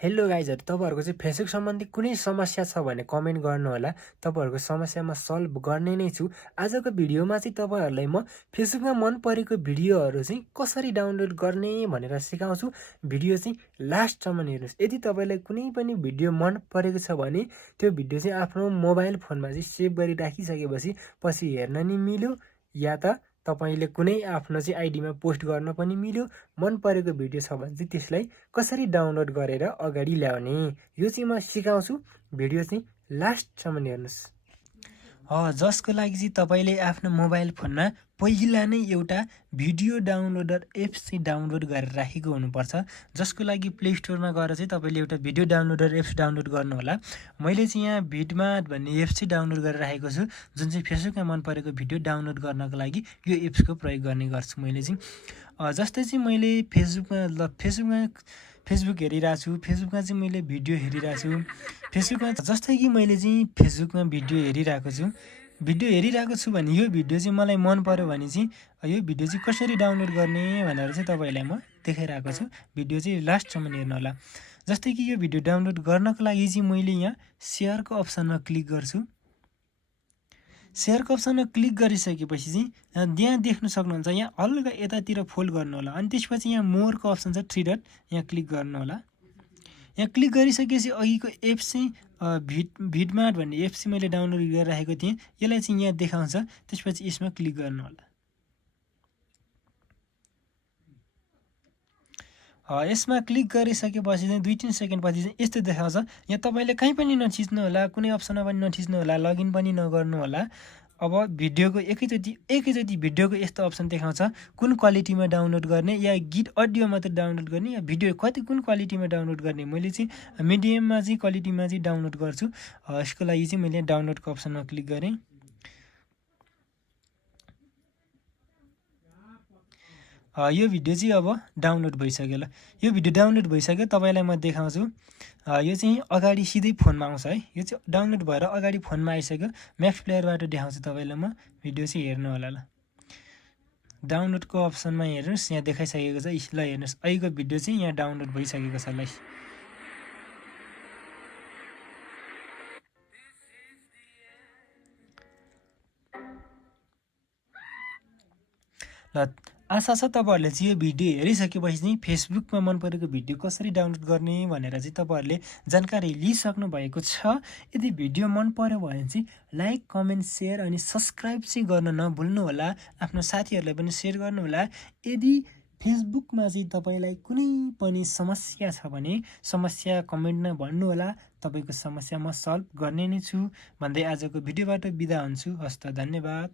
Hello गाइजहरु तपाईहरुको चाहिँ Facebook सम्बन्धी कुनै समस्या छ भने कमेन्ट गर्नु होला। तपाईहरुको समस्या म सल्भ गर्ने नै छु। आजको भिडियोमा चाहिँ तपाईहरुलाई म फेसबुकमा मन परेको भिडियोहरु चाहिँ कसरी डाउनलोड गर्ने भनेर सिकाउँछु। भिडियो चाहिँ लास्टसम्म हेर्नुस्। यदि तपाईलाई कुनै पनि भिडियो मन परेको छ भने त्यो भिडियो चाहिँ आफ्नो मोबाइल फोनमा चाहिँ सेभ गरी राखिसकेपछि पछि हेर्न नि मिल्यो या त तपाईले कुनै आफ्नो चाहिँ आइडीमा पोस्ट गर्न पनि मिल्यो। मन परेको भिडियो छ भने चाहिँ त्यसलाई कसरी डाउनलोड गरेर अगाडि ल्याउने यो चाहिँ म सिकाउँछु। भिडियो चाहिँ लास्टसम्म हेर्नुस्। जसको लागि चाहिँ तपाईले आफ्नो मोबाइल फोनमा पहिला नै एउटा भिडियो डाउनलोडर एप्स चाहिँ डाउनलोड गरेर राखेको हुनुपर्छ। जसको लागि प्ले स्टोरमा गएर चाहिँ तपाईले एउटा भिडियो डाउनलोडर एप्स डाउनलोड गर्नु होला। मैले चाहिँ यहाँ भिडमार्ट भन्ने एप्स चाहिँ डाउनलोड गरेर राखेको छु, जुन चाहिँ फेसबुकमा मन परेको भिडियो डाउनलोड गर्नको लागि यो एप्सको प्रयोग गर्ने गर्छु मैले चाहिँ। जस्तै चाहिँ मैले फेसबुक हेरिरहेको छु, फेसबुकमा चाहिँ मैले भिडियो हेरिरहेको छु। फेसबुकमा जस्तै कि मैले चाहिँ फेसबुकमा भिडियो हेरिरहेको छु भने यो भिडियो चाहिँ मलाई मन पर्यो भने चाहिँ यो भिडियो चाहिँ कसरी डाउनलोड गर्ने भनेर चाहिँ तपाईलाई म देखाइरहेको छु। भिडियो चाहिँ लास्टसम्म हेर्नु होला। जस्तै कि यो भिडियो डाउनलोड गर्नको लागि चाहिँ मैले यहाँ शेयरको अप्सनमा क्लिक गर्छु। शेयरको अप्सनमा क्लिक गरिसकेपछि चाहिँ यहाँ देख्न सक्नुहुन्छ, यहाँ हल्का यतातिर फोल्ड गर्नु होला। अनि त्यसपछि यहाँ मोरको अप्सन छ, 3 डट, यहाँ क्लिक गर्नु होला। यहाँ क्लिक गरिसकेपछि अघिको एप्स चाहिँ भिडमार्ट भन्ने एप्स चाहिँ मैले डाउनलोड गरेर राखेको थिएँ, यसलाई चाहिँ यहाँ देखाउँछ। त्यसपछि यसमा क्लिक गर्नु होला। यसमा क्लिक गरिसकेपछि चाहिँ 2-3 सेकेन्डपछि चाहिँ यस्तो देखाउँछ। यहाँ तपाईले कहीँ पनि नथिच्नु होला, कुनै अप्सनमा पनि नथिच्नु होला, लगइन पनि नगर्नु होला। अब भिडियोको एकैचोटि भिडियोको यस्तो अप्सन देखाउँछ, कुन क्वालिटीमा डाउनलोड गर्ने या गीत अडियो मात्र डाउनलोड गर्ने या भिडियो कुन क्वालिटीमा डाउनलोड गर्ने। मैले चाहिँ मिडियममा चाहिँ क्वालिटीमा चाहिँ डाउनलोड गर्छु। यसको लागि चाहिँ मैले डाउनलोडको अप्सनमा क्लिक गरेँ। यो भिडियो चाहिँ अब डाउनलोड भइसक्यो। ल यो भिडियो डाउनलोड भइसक्यो, तपाईलाई म देखाउँछु। यो चाहिँ अगाडि सिधै फोनमा आउँछ है। यो चाहिँ डाउनलोड भएर अगाडि फोनमा आइसक्यो। म्याक्स प्लेयरबाट देखाउँछु तपाईलाई म। भिडियो चाहिँ हेर्नु होला। ल डाउनलोडको अप्सनमा हेर्नुस्, यहाँ देखाइसकेको छ। ल हेर्नुस्, अहिलेको भिडियो चाहिँ यहाँ डाउनलोड भइसकेको छ। ल आशा छ तपाईहरुले चाहिँ यो भिडियो हेरिसकेपछि चाहिँ फेसबुकमा मन परेको भिडियो कसरी डाउनलोड गर्ने भनेर चाहिँ तपाईहरुले जानकारी लिइसक्नु भएको छ। यदि भिडियो मन पर्यो भने चाहिँ लाइक, कमेन्ट, शेयर अनि सब्स्क्राइब चाहिँ गर्न नभुल्नु होला। आफ्नो साथीहरुलाई पनि शेयर गर्नु होला। यदि फेसबुकमा चाहिँ तपाईलाई कुनै पनि समस्या छ भने समस्या कमेन्टमा भन्नु होला। तपाईको समस्या म सल्भ गर्ने नै छु भन्दै आजको भिडियोबाट बिदा हुन्छु। हस्त, धन्यवाद।